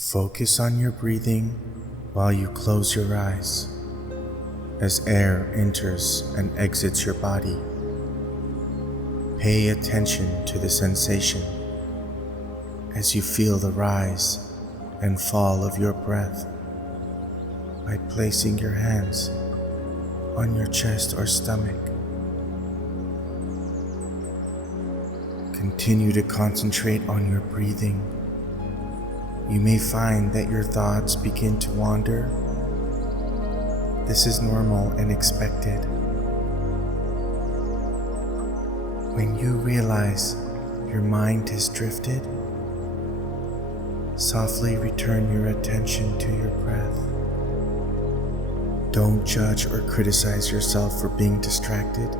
Focus on your breathing while you close your eyes as air enters and exits your body. Pay attention to the sensation as you feel the rise and fall of your breath by placing your hands on your chest or stomach. Continue to concentrate on your breathing. You may find that your thoughts begin to wander. This is normal and expected. When you realize your mind has drifted, softly return your attention to your breath. Don't judge or criticize yourself for being distracted.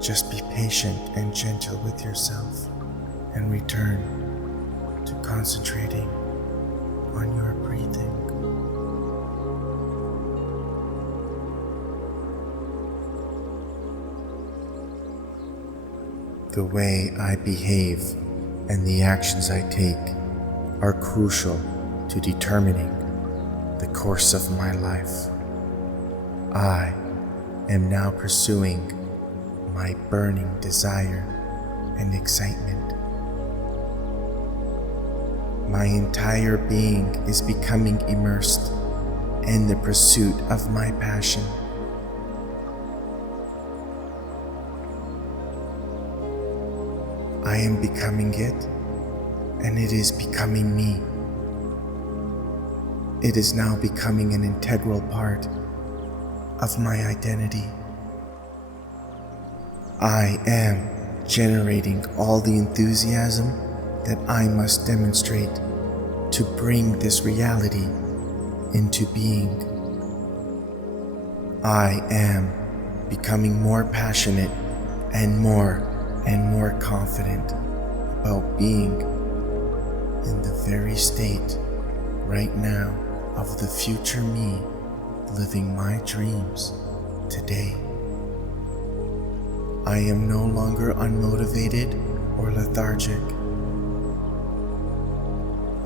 Just be patient and gentle with yourself and return to concentrating on your breathing. The way I behave and the actions I take are crucial to determining the course of my life. I am now pursuing my burning desire and excitement. My entire being is becoming immersed in the pursuit of my passion. I am becoming it, and it is becoming me. It is now becoming an integral part of my identity. I am generating all the enthusiasm that I must demonstrate to bring this reality into being. I am becoming more passionate and more confident about being in the very state right now of the future me living my dreams today. I am no longer unmotivated or lethargic.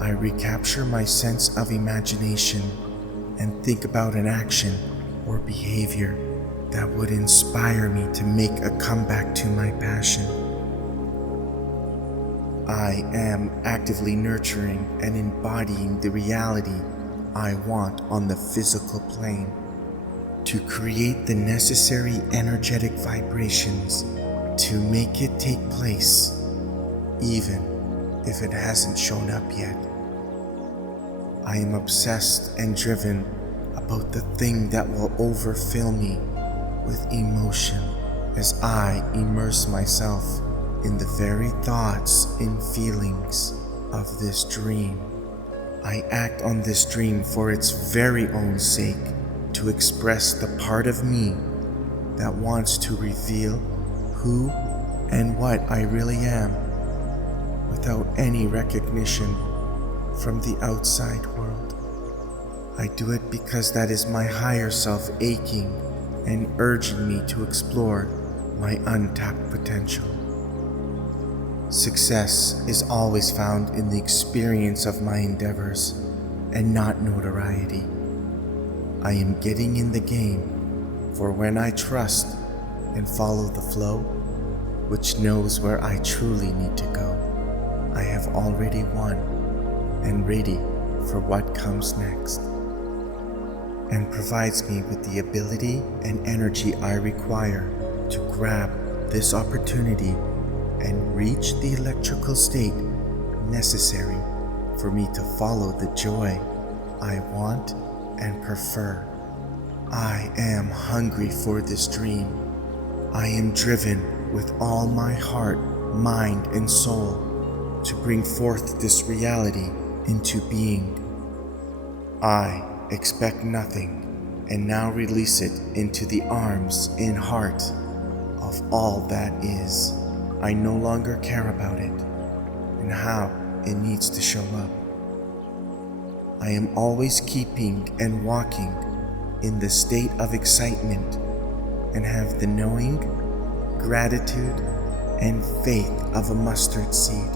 I recapture my sense of imagination and think about an action or behavior that would inspire me to make a comeback to my passion. I am actively nurturing and embodying the reality I want on the physical plane to create the necessary energetic vibrations to make it take place, even if it hasn't shown up yet. I am obsessed and driven about the thing that will overfill me with emotion as I immerse myself in the very thoughts and feelings of this dream. I act on this dream for its very own sake, to express the part of me that wants to reveal who and what I really am without any recognition from the outside world. I do it because that is my higher self aching and urging me to explore my untapped potential. Success is always found in the experience of my endeavors and not notoriety. I am getting in the game, for when I trust and follow the flow, which knows where I truly need to go, I have already won and ready for what comes next, and provides me with the ability and energy I require to grab this opportunity and reach the electrical state necessary for me to follow the joy I want and prefer. I am hungry for this dream. I am driven with all my heart, mind, and soul to bring forth this reality into being. I expect nothing and now release it into the arms and heart of all that is. I no longer care about it and how it needs to show up. I am always keeping and walking in the state of excitement and have the knowing, gratitude, and faith of a mustard seed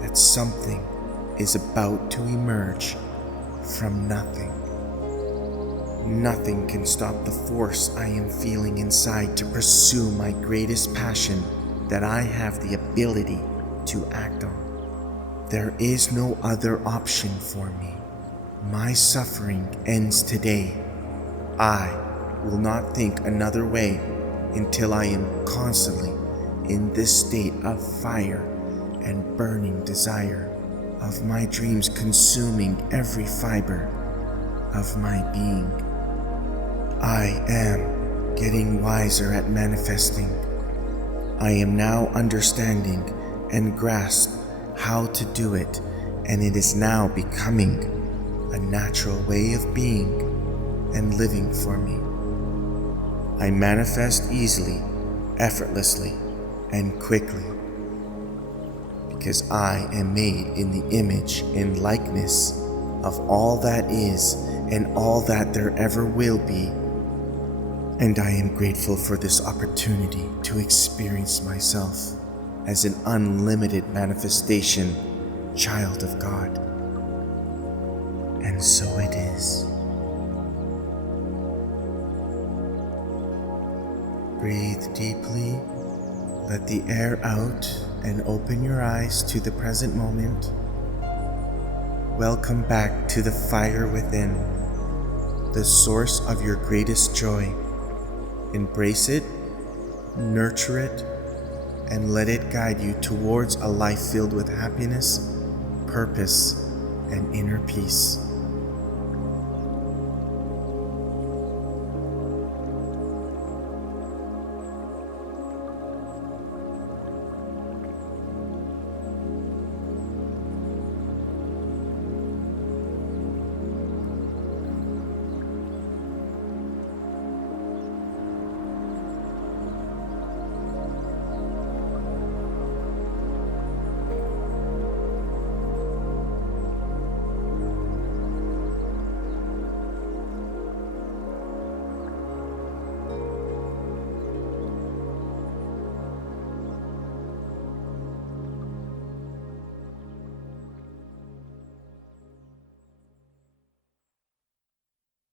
that something is about to emerge from nothing. Nothing can stop the force I am feeling inside to pursue my greatest passion that I have the ability to act on. There is no other option for me. My suffering ends today. I will not think another way until I am constantly in this state of fire and burning desire, of my dreams consuming every fiber of my being. I am getting wiser at manifesting. I am now understanding and grasp how to do it, and it is now becoming a natural way of being and living for me. I manifest easily, effortlessly, and quickly, because I am made in the image and likeness of all that is and all that there ever will be. And I am grateful for this opportunity to experience myself as an unlimited manifestation child of God. And so it is. Breathe deeply, let the air out, and open your eyes to the present moment. Welcome back to the fire within, the source of your greatest joy. Embrace it, nurture it, and let it guide you towards a life filled with happiness, purpose, and inner peace.